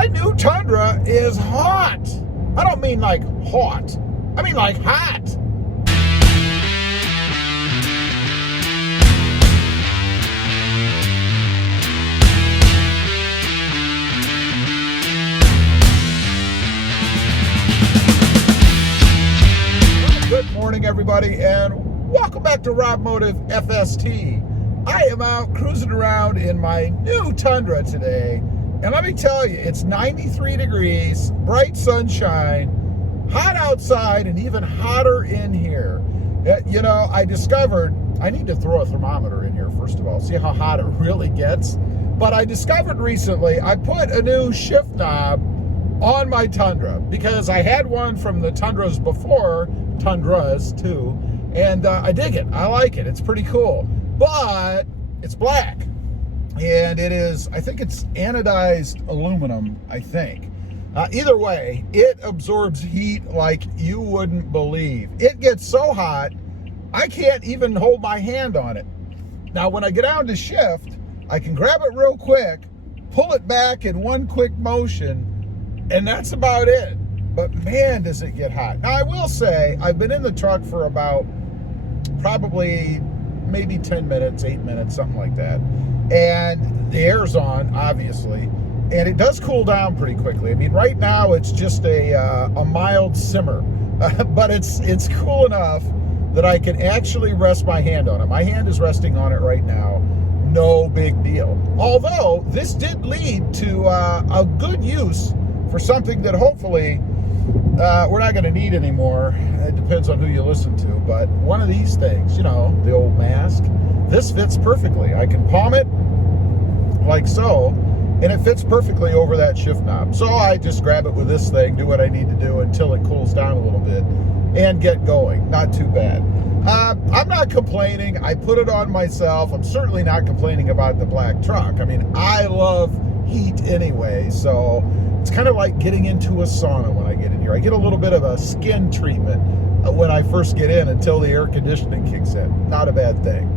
My new Tundra is hot. I don't mean like hot. I mean like hot. Good morning, everybody, and welcome back to Rob Motive FST. I am out cruising around in my new Tundra today. And let me tell you, it's 93 degrees, bright sunshine, hot outside, and even hotter in here. You know, I discovered, I need to throw a thermometer in here, first of all, see how hot it really gets. But I discovered recently, I put a new shift knob on my Tundra because I had one from the Tundras before, Tundras too, and I dig it. I like it. It's pretty cool. But it's black. And it is, I think it's anodized aluminum, I think. Either way, it absorbs heat like you wouldn't believe. It gets so hot, I can't even hold my hand on it. Now, when I get down to shift, I can grab it real quick, pull it back in one quick motion, and that's about it. But man, does it get hot. Now, I will say, I've been in the truck for about probably maybe 10 minutes, 8 minutes, something like that. And the air's on, obviously, and it does cool down pretty quickly. I mean, right now it's just a mild simmer, but it's cool enough that I can actually rest my hand on it. My hand is resting on it right now. No big deal. Although this did lead to a good use for something that hopefully we're not going to need anymore. It depends on who you listen to, but one of these things, you know, the old mask, this fits perfectly. I can palm it like so, and it fits perfectly over that shift knob. So I just grab it with this thing, do what I need to do until it cools down a little bit, and get going. Not too bad. I'm not complaining. I put it on myself. I'm certainly not complaining about the black truck. I mean, I love heat anyway, so it's kind of like getting into a sauna when I get in here. I get a little bit of a skin treatment when I first get in until the air conditioning kicks in. Not a bad thing.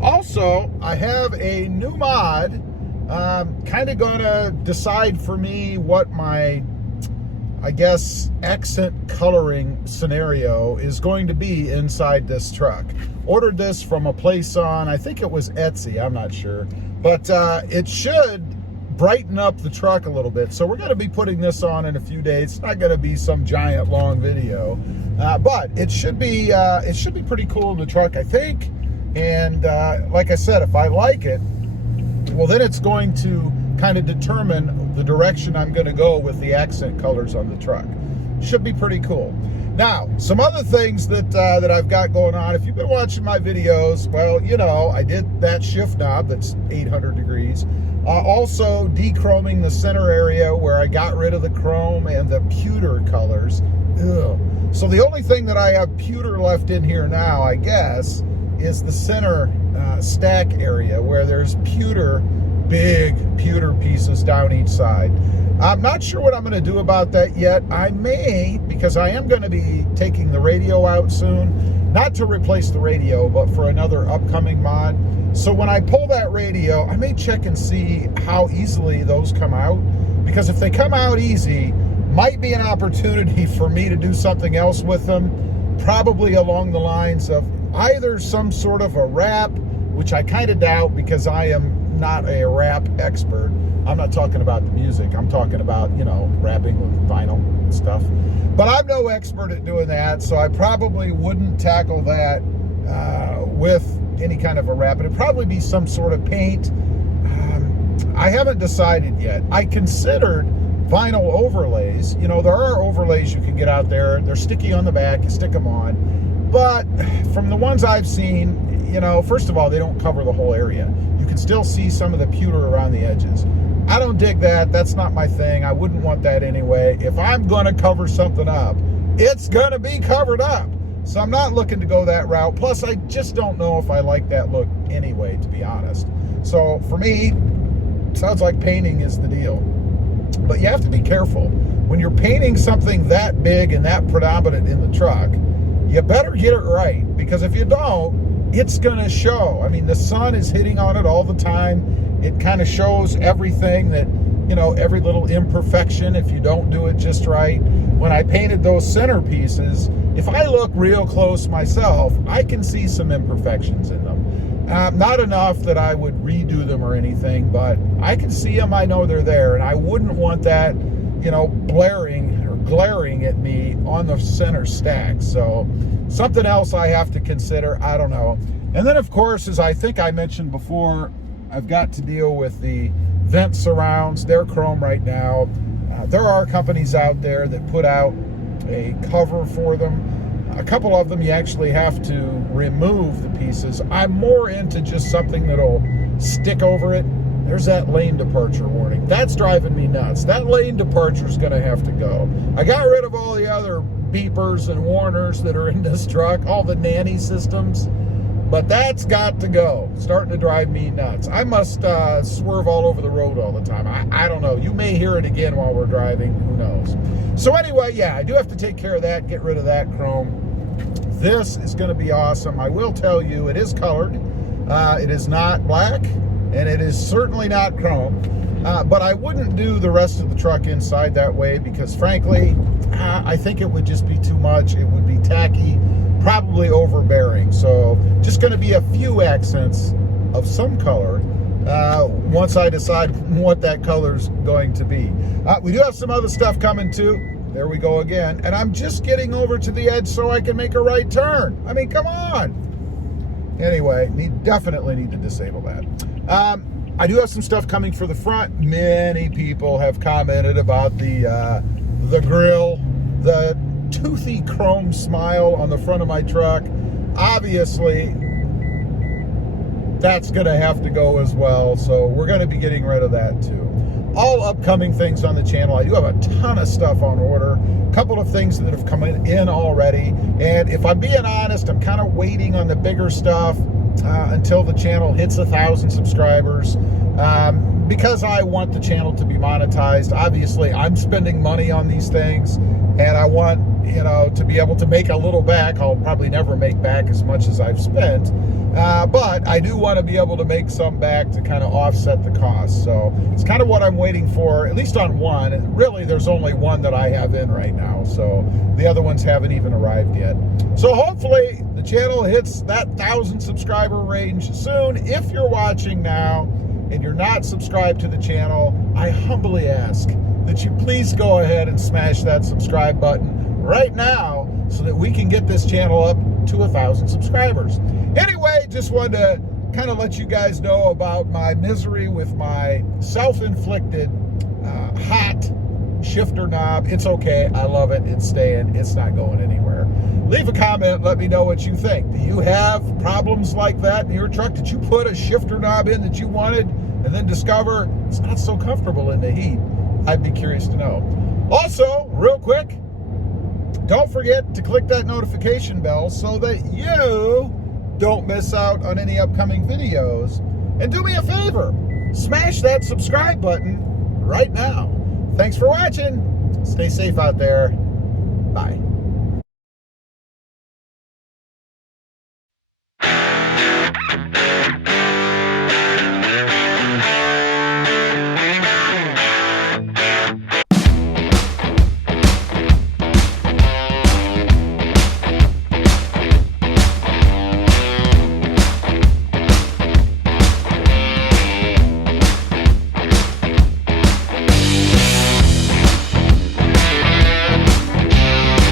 Also, I have a new mod, kind of going to decide for me what my, I guess, accent coloring scenario is going to be inside this truck. Ordered this from a place on, I think it was Etsy, I'm not sure. But it should brighten up the truck a little bit. So we're going to be putting this on in a few days. It's not going to be some giant long video, but it should be pretty cool in the truck, I think. And like I said, if I like it, well, then it's going to kind of determine the direction I'm going to go with the accent colors on the truck. Should be pretty cool. Now, some other things that I've got going on. If you've been watching my videos, well, you know, I did that shift knob that's 800 degrees. Also dechroming the center area where I got rid of the chrome and the pewter colors. Ugh. So the only thing that I have pewter left in here now, I guess, is the center stack area where there's pewter, big pewter pieces down each side. I'm not sure what I'm going to do about that yet. I may, because I am going to be taking the radio out soon, not to replace the radio, but for another upcoming mod. So when I pull that radio, I may check and see how easily those come out, because if they come out easy, might be an opportunity for me to do something else with them, probably along the lines of either some sort of a wrap, which I kind of doubt because I am not a wrap expert. I'm not talking about the music. I'm talking about, you know, wrapping with vinyl and stuff. But I'm no expert at doing that, so I probably wouldn't tackle that with any kind of a wrap. It'd probably be some sort of paint. I haven't decided yet. I considered vinyl overlays. You know, there are overlays you can get out there. They're sticky on the back. You stick them on. But from the ones I've seen, you know, first of all, they don't cover the whole area. You can still see some of the pewter around the edges. I don't dig that. That's not my thing. I wouldn't want that anyway. If I'm going to cover something up, it's going to be covered up. So I'm not looking to go that route. Plus, I just don't know if I like that look anyway, to be honest. So for me, it sounds like painting is the deal. But you have to be careful. When you're painting something that big and that predominant in the truck, you better get it right, because if you don't, it's going to show. I mean, the sun is hitting on it all the time. It kind of shows everything that you know, every little imperfection if you don't do it just right. When I painted those centerpieces, if I look real close myself, I can see some imperfections in them. Not enough that I would redo them or anything, but I can see them, I know they're there, and I wouldn't want that, you know, blaring or glaring at me on the center stack. So something else I have to consider, I don't know. And then of course, as I think I mentioned before, I've got to deal with the vent surrounds. They're chrome right now. There are companies out there that put out a cover for them. A couple of them you actually have to remove the pieces. I'm more into just something that'll stick over it. There's that lane departure warning. That's driving me nuts. That lane departure is going to have to go. I got rid of all the other beepers and warners that are in this truck, all the nanny systems, but that's got to go. It's starting to drive me nuts. I must swerve all over the road all the time. I don't know. You may hear it again while we're driving. Who knows? So anyway, yeah, I do have to take care of that, get rid of that chrome. This is going to be awesome. I will tell you, it is colored. It is not black, and it is certainly not chrome. But I wouldn't do the rest of the truck inside that way because, frankly, I think it would just be too much. It would be tacky, probably overbearing. So just going to be a few accents of some color once I decide what that color's going to be. We do have some other stuff coming too. There we go again. And I'm just getting over to the edge so I can make a right turn. I mean, come on. Anyway, definitely need to disable that. I do have some stuff coming for the front. Many people have commented about the grill, the toothy chrome smile on the front of my truck. Obviously, that's going to have to go as well. So we're going to be getting rid of that too. All upcoming things on the channel. I do have a ton of stuff on order. A couple of things that have come in already. And if I'm being honest, I'm kind of waiting on the bigger stuff until the channel hits 1,000 subscribers. Because I want the channel to be monetized. Obviously, I'm spending money on these things, and I want, you know, to be able to make a little back. I'll probably never make back as much as I've spent, but I do want to be able to make some back to kind of offset the cost. So it's kind of what I'm waiting for, at least on one. And really, there's only one that I have in right now, so the other ones haven't even arrived yet. So hopefully, the channel hits that 1,000 subscriber range soon. If you're watching now and you're not subscribed to the channel, I humbly ask that you please go ahead and smash that subscribe button right now so that we can get this channel up to 1,000 subscribers. Anyway, just wanted to kind of let you guys know about my misery with my self-inflicted hot shifter knob. It's okay. I love it. It's staying. It's not going anywhere. Leave a comment. Let me know what you think. Do you have problems like that in your truck? Did you put a shifter knob in that you wanted and then discover it's not so comfortable in the heat? I'd be curious to know. Also, real quick, don't forget to click that notification bell so that you don't miss out on any upcoming videos. And do me a favor, smash that subscribe button right now. Thanks for watching. Stay safe out there. Bye.